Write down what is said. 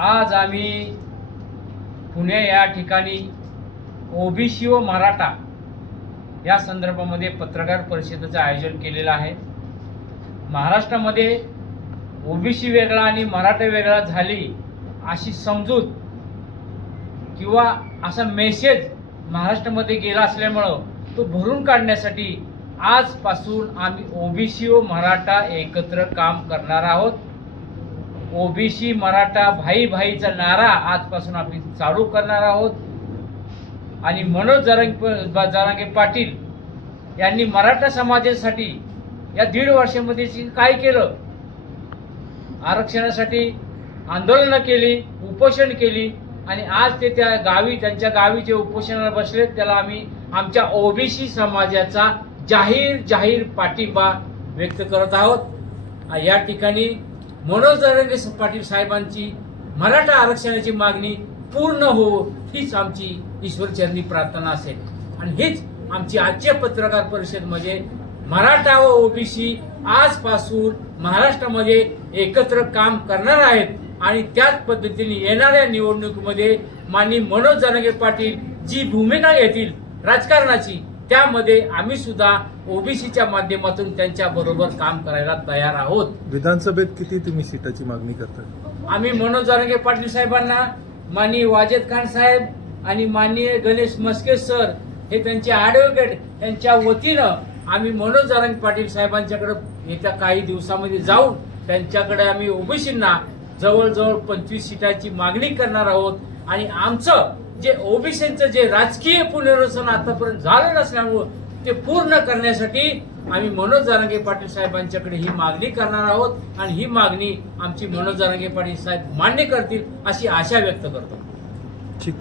आज आम्ही पुणे या ठिकाणी ओबीसी व मराठा या संदर्भामध्ये पत्रकार परिषदेचं आयोजन केलेलं आहे. महाराष्ट्रामध्ये ओबीसी वेगळा आणि मराठा वेगळा झाली अशी समजूत किंवा असा मेसेज महाराष्ट्रामध्ये गेला असल्यामुळं तो भरून काढण्यासाठी आजपासून आम्ही ओबीसी व मराठा एकत्र काम करणार आहोत. ओबीसी मराठा भाई भाईचा नारा आजपासून आम्ही चालू करणार आहोत. आणि मनोज जरंग जरांगे पाटील यांनी मराठा समाजासाठी या दीड वर्षामध्ये काय केलं? आरक्षणासाठी आंदोलनं केली उपोषण केली आणि आज ते त्या गावी त्यांच्या गावी जे उपोषणाला बसलेत त्याला आम्ही आमच्या ओबीसी समाजाचा जाहीर जाहीर पाठिंबा व्यक्त करत आहोत. या ठिकाणी मनोज नरेंद्र पाटील साहेबांची मराठा आरक्षणाची मागणी पूर्ण हो हीच आमची ईश्वरचरणी प्रार्थना असेल. आणि हीच आमची आजच्या पत्रकार परिषदमध्ये मराठा व ओबीसी आजपासून महाराष्ट्रामध्ये एकत्र काम करणार आहेत आणि त्याच पद्धतीने येणाऱ्या निवडणुकीमध्ये माननीय मनोज जरांगे पाटील जी भूमिका घेतील राजकारणाची त्यामध्ये आम्ही सुद्धा ओबीसीच्या माध्यमातून त्यांच्या बरोबर काम करायला तयार आहोत. विधानसभेत किती तुम्ही सीटाची मागणी करताय आम्ही मनोज जारंगे पाटील साहेबांना माननीय वाजेद खान साहेब आणि माननीय गणेश मस्के सर हे त्यांचे ॲडव्होकेट यांच्या वतीनं आम्ही मनोज जारंगे पाटील साहेबांच्याकडे येत्या काही दिवसामध्ये जाऊन त्यांच्याकडे आम्ही ओबीसींना जवळजवळ पंचवीस सीटाची मागणी करणार आहोत. आणि आमचं जे ओबीसींचं जे राजकीय पुनर्वसन आतापर्यंत झालं नसल्यामुळं ते पूर्ण करण्यासाठी आम्ही मनोज जारंगे पाटील साहेबांच्याकडे ही मागणी करणार आहोत आणि ही मागणी आमची मनोज जारंगे पाटील साहेब मान्य करतील अशी आशा व्यक्त करतो. ठीक